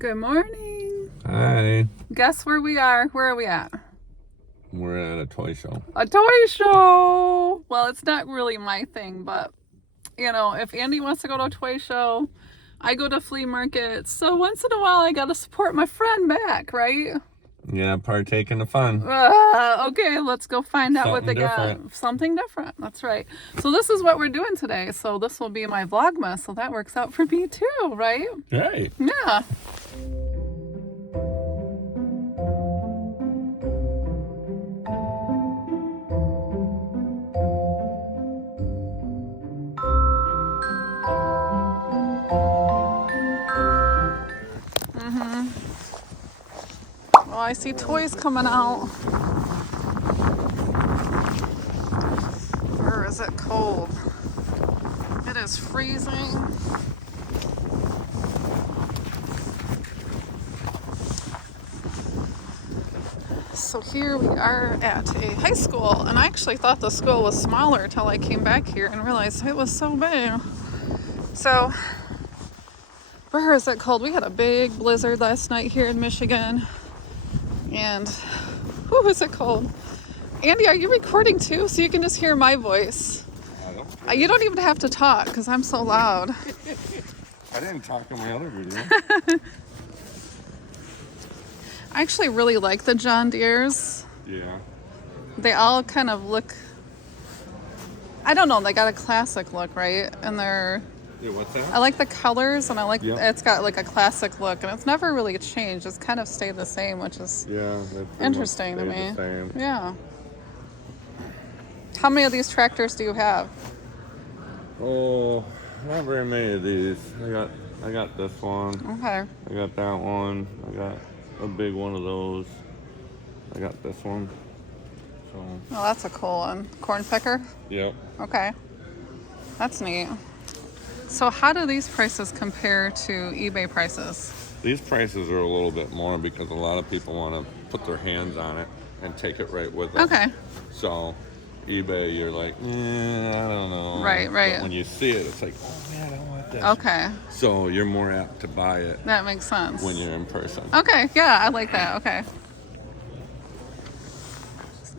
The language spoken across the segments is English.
Good morning. Hi. Guess where we are? Where are we at? We're at a toy show. A toy show. Well, it's not really my thing, but you know, if Andy wants to go to a toy show, I go to flea markets. So once in a while, I gotta support my friend back, right? Yeah, partake in the fun. Okay, let's go find out what they got. Something different. That's right. So this is what we're doing today. So this will be my Vlogmas. So that works out for me too, right? Right. Yeah. Oh, I see toys coming out. Or is it cold? It is freezing. So here we are at a high school, and I actually thought the school was smaller till I came back here and realized it was so big. So, where is it cold? We had a big blizzard last night here in Michigan. And, whew, is it cold? Andy, are you recording too? So you can just hear my voice. You don't even have to talk because I'm so loud. I didn't talk in my other video. I actually really like the John Deeres. Yeah. They all kind of look, I don't know, they got a classic look, right? And they're, Yeah, what's that? I like the colors, and I like, Yep. It's got like a classic look, and it's never really changed. It's kind of stayed the same, which is interesting to me. Yeah. How many of these tractors do you have? Oh, not very many of these. I got this one. Okay. I got that one. I got a big one of those. I got this one. So. Oh, that's a cool one. Corn picker? Yep. Okay. That's neat. So how do these prices compare to eBay prices? These prices are a little bit more because a lot of people want to put their hands on it and take it right with them. Okay. So eBay, you're like, I don't know. Right. But when you see it, it's like, oh man, I want this. Okay. So you're more apt to buy it. That makes sense. When you're in person. Okay, yeah, I like that. Okay.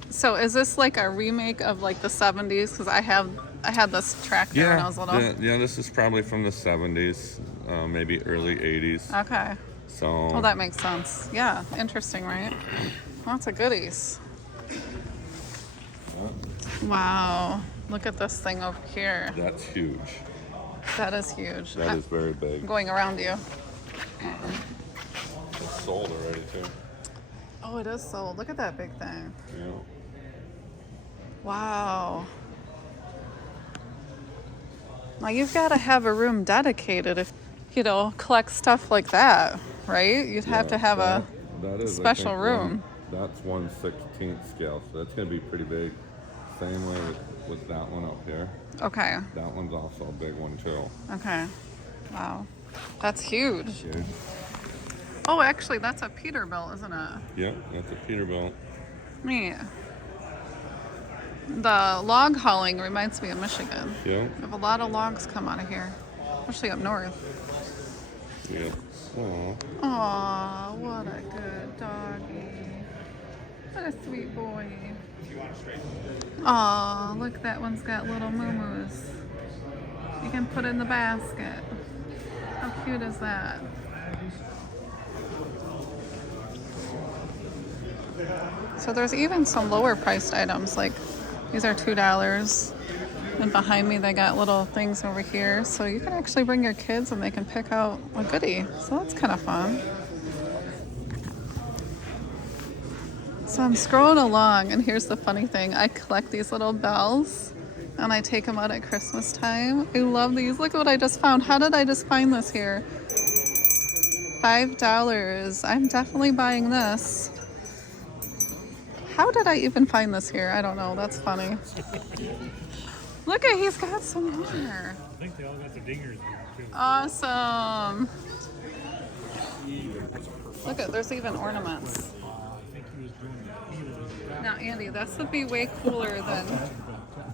So is this like a remake of like the 70s? Because I had this tractor when I was little. Yeah, this is probably from the 70s, maybe early 80s. Okay. So. Well, that makes sense. Yeah, interesting, right? Lots of goodies. Wow, look at this thing over here. That's huge. That is huge. That is very big. I'm going around you. It's sold already too. Oh, it is sold. Look at that big thing. Yeah. Wow. Now you've got to have a room dedicated if, collect stuff like that, right? You'd have to have a special room. That's 1/16 scale, so that's going to be pretty big. Same way with that one up here. Okay. That one's also a big one too. Okay. Wow. That's huge. Huge. Oh, actually, that's a Peterbilt, isn't it? Yep, that's a Peterbilt. Neat. The log hauling reminds me of Michigan. Yep. We have a lot of logs come out of here, especially up north. Yep. Aww. Aw, what a good doggy. What a sweet boy. Aw, look, that one's got little moo-moos. You can put in the basket. How cute is that? So there's even some lower priced items, like these are $2. And behind me they got little things over here. So you can actually bring your kids and they can pick out a goodie. So that's kind of fun. So I'm scrolling along, and here's the funny thing. I collect these little bells, and I take them out at Christmas time. I love these. Look at what I just found. How did I just find this here? $5. I'm definitely buying this. How did I even find this here? I don't know. That's funny. Look at, he's got some more. I think they all got their dingers here too. Awesome. Look at, there's even ornaments. Now, Andy, this would be way cooler than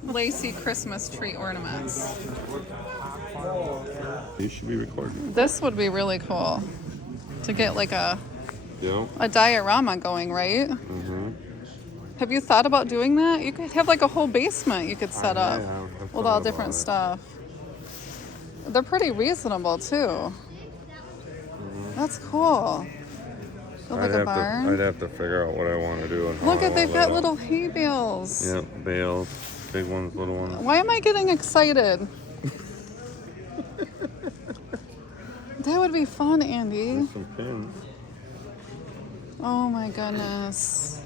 lacy Christmas tree ornaments. You should be recording. This would be really cool. to get like a Yep. diorama going, right? Mm-hmm. Have you thought about doing that? You could have like a whole basement you could set up I've with thought all about different it. stuff. They're pretty reasonable too. That's cool. Build like a barn. I'd have to figure out what I want to do. And Look how I at, they've want got it little up. hay bales. Yep, bales, big ones, little ones. Why am I getting excited? That would be fun, Andy. There's some pins. Oh my goodness.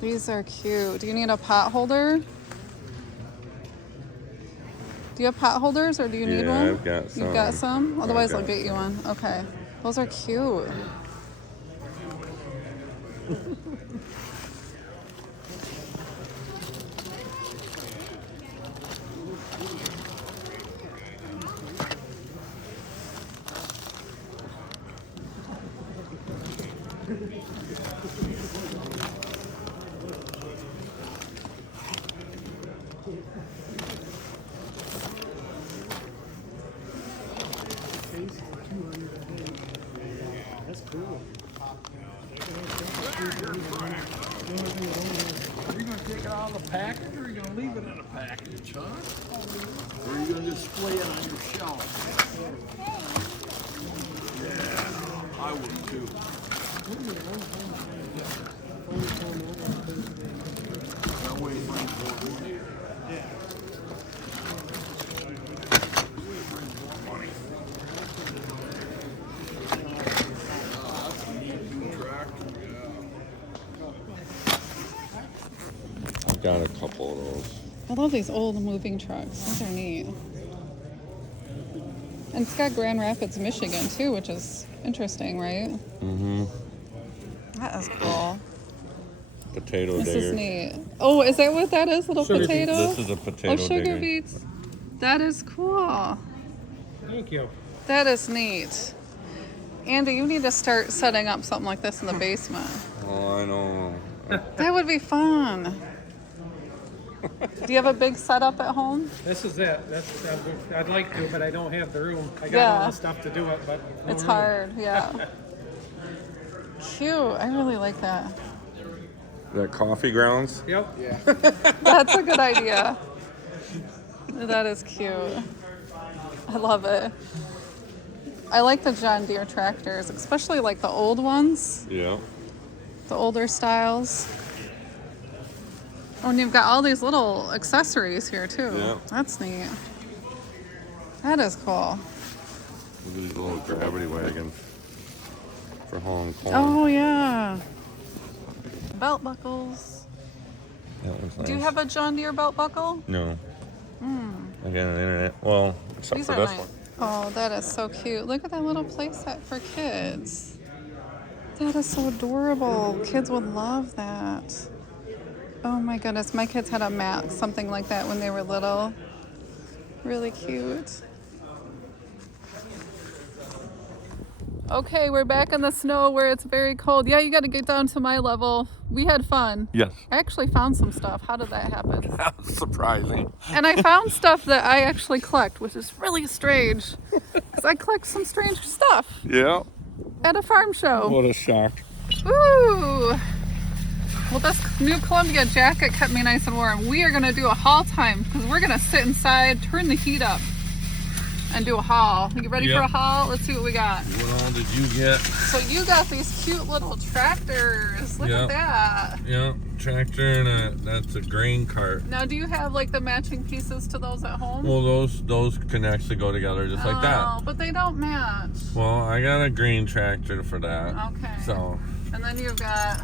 These are cute. Do you need a pot holder? Do you have pot holders or do you need one? Yeah, I've got some. You've got some? Otherwise, I've I'll got get you one. Okay. Those are cute. That's cool. Are you gonna take it out of the package, or are you gonna leave it in a package, huh? Or are you gonna display it on your shelf? Yeah, I would too. That way it brings more money. That's a neat new tractor, yeah. I've got a couple of those. I love these old moving trucks. Those are neat. And it's got Grand Rapids, Michigan too, which is interesting, right? Mm-hmm. That is cool. Potato This digger. is neat. Oh, is that what that is? Little Sugar beets. potato? This is a potato Oh, sugar digger. beets. That is cool. Thank you. That is neat. Andy, you need to start setting up something like this in the basement. Oh, I know. That would be fun. Do you have a big setup at home? This is it. I'd like to, but I don't have the room. I got Yeah. all the stuff to do it, but no It's room. hard, yeah. Cute. I really like that. That coffee grounds? Yep. That's a good idea. That is cute. I love it. I like the John Deere tractors, especially like the old ones, Yeah. the older styles. Oh, and you've got all these little accessories here too. Yeah. That's neat. That is cool. Look at these little gravity wagons for hauling corn. Oh yeah. Belt buckles. That one's nice. Do you have a John Deere belt buckle? No. I got an internet. Well, except These for are this nice. one. Oh, that is so cute. Look at that little playset for kids. That is so adorable. Kids would love that. Oh my goodness, my kids had a mat, something like that when they were little. Really cute. Okay, we're back in the snow where it's very cold. Yeah, you got to get down to my level. We had fun. Yes. I actually found some stuff. How did that happen? That was surprising. And I found stuff that I actually collect, which is really strange. Because I collect some strange stuff Yeah. at a farm show. What a shock. Ooh. Well, this new Columbia jacket kept me nice and warm. We are going to do a haul time because we're going to sit inside, turn the heat up, and do a haul. You ready for a Yep. haul? Let's see what we got. What all did you get? So you got these cute little tractors. Look at Yep. that. Yeah, tractor and that's a grain cart. Now, do you have like the matching pieces to those at home? Well, those can actually go together just like that. Oh, but they don't match. Well, I got a green tractor for that. Okay. So, And then you've got,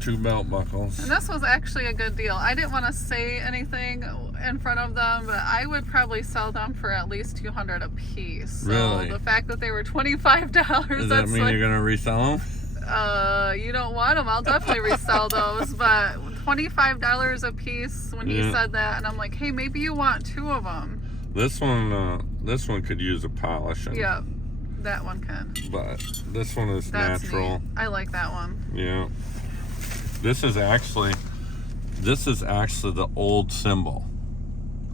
2 belt buckles. and this was actually a good deal. I didn't want to say anything in front of them, but I would probably sell them for at least $200 a piece. So Really? the fact that they were $25, Does that that's mean like, you're gonna resell them? you don't want them. I'll definitely resell those, but $25 a piece when he Yeah. said that, and I'm like, hey, maybe you want 2 of them. This one could use a polishing. Yeah, that one can. But this one is That's natural. neat. I like that one. Yeah. This is actually the old symbol.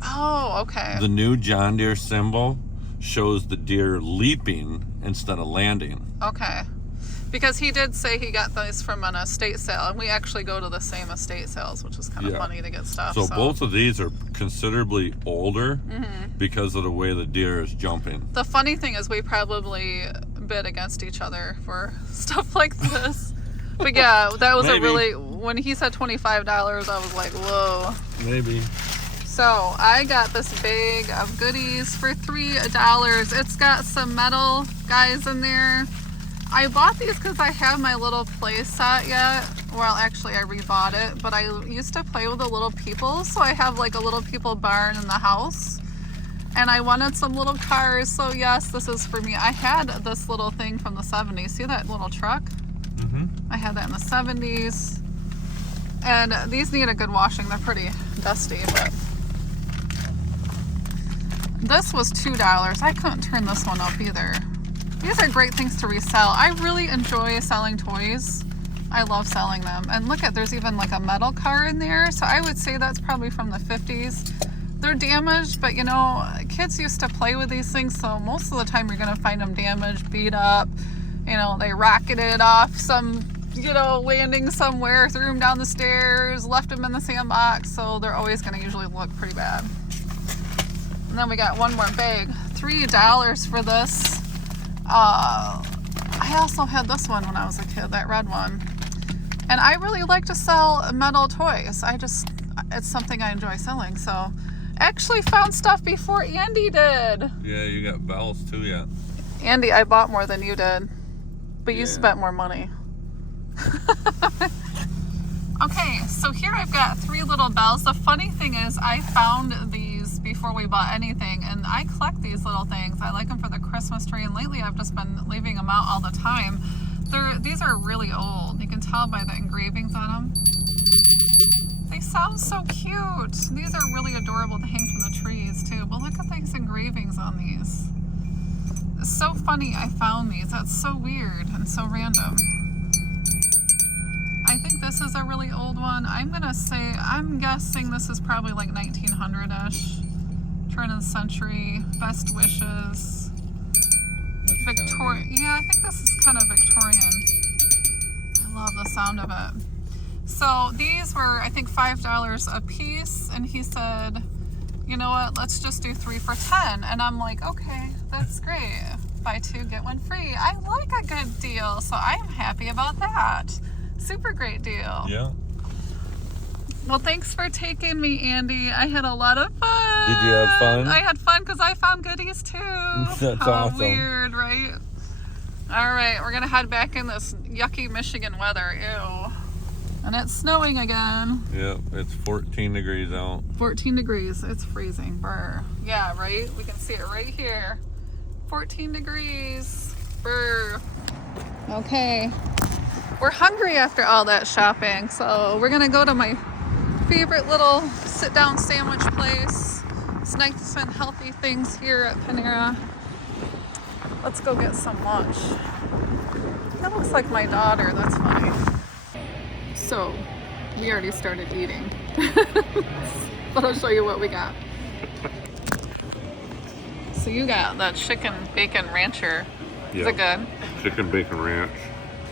Oh, okay. The new John Deere symbol shows the deer leaping instead of landing. Okay. Because he did say he got these from an estate sale, and we actually go to the same estate sales, which is kind of funny to get stuff. So both of these are considerably older because of the way the deer is jumping. The funny thing is we probably bid against each other for stuff like this. But yeah, that was when he said $25, I was like, whoa. Maybe. So I got this bag of goodies for $3. It's got some metal guys in there. I bought these because I have my little play set yet. Well, actually I rebought it, but I used to play with the little people. So I have like a little people barn in the house. And I wanted some little cars. So yes, this is for me. I had this little thing from the 70s. See that little truck? I had that in the 70s. And these need a good washing. They're pretty dusty, but this was $2. I couldn't turn this one up either. These are great things to resell. I really enjoy selling toys. I love selling them. And look at, there's even like a metal car in there. So I would say that's probably from the 50s. They're damaged, but you know, kids used to play with these things. So most of the time you're gonna find them damaged, beat up. You know, they rocketed off some, you know, landing somewhere, threw them down the stairs, left them in the sandbox. So they're always gonna usually look pretty bad. And then we got one more bag, $3 for this. I also had this one when I was a kid, that red one. And I really like to sell metal toys. It's something I enjoy selling. So actually found stuff before Andy did. Yeah, you got bells too, yeah. Andy, I bought more than you did, but you spent more money. Okay, so here I've got 3 little bells. The funny thing is I found these before we bought anything, and I collect these little things. I like them for the Christmas tree, and lately I've just been leaving them out all the time. These are really old. You can tell by the engravings on them. They sound so cute. These are really adorable to hang from the trees too, but look at these engravings on these. It's so funny I found these. That's so weird and so random. I think this is a really old one. I'm guessing this is probably like 1900-ish. Turn of the century, best wishes. Victorian. Yeah, I think this is kind of Victorian. I love the sound of it. So these were, I think, $5 a piece. And he said, you know what, let's just do 3 for $10. And I'm like, okay, that's great. Buy 2, get 1 free. I like a good deal, so I'm happy about that. Super great deal. Yeah. Well, thanks for taking me, Andy. I had a lot of fun. Did you have fun? I had fun because I found goodies too. That's How awesome. Weird, right? All right, we're gonna head back in this yucky Michigan weather. Ew. And it's snowing again. Yep, it's 14 degrees out. 14 degrees. It's freezing. Brr. Yeah, right? We can see it right here. 14 degrees. Brr. Okay. We're hungry after all that shopping, so we're gonna go to my favorite little sit-down sandwich place. It's nice and healthy things here at Panera. Let's go get some lunch. That looks like my daughter. That's funny. So, we already started eating. But I'll show you what we got. So you got that chicken bacon rancher. Is it good? Chicken bacon ranch.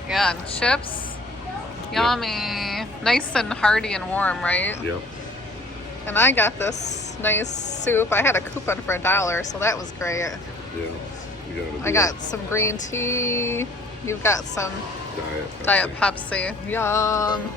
Yeah, and chips. Yummy. Nice and hearty and warm, right? Yep. And I got this nice soup. I had a coupon for $1, so that was great. Yeah. I got some green tea. You've got some Diet Pepsi. Yum.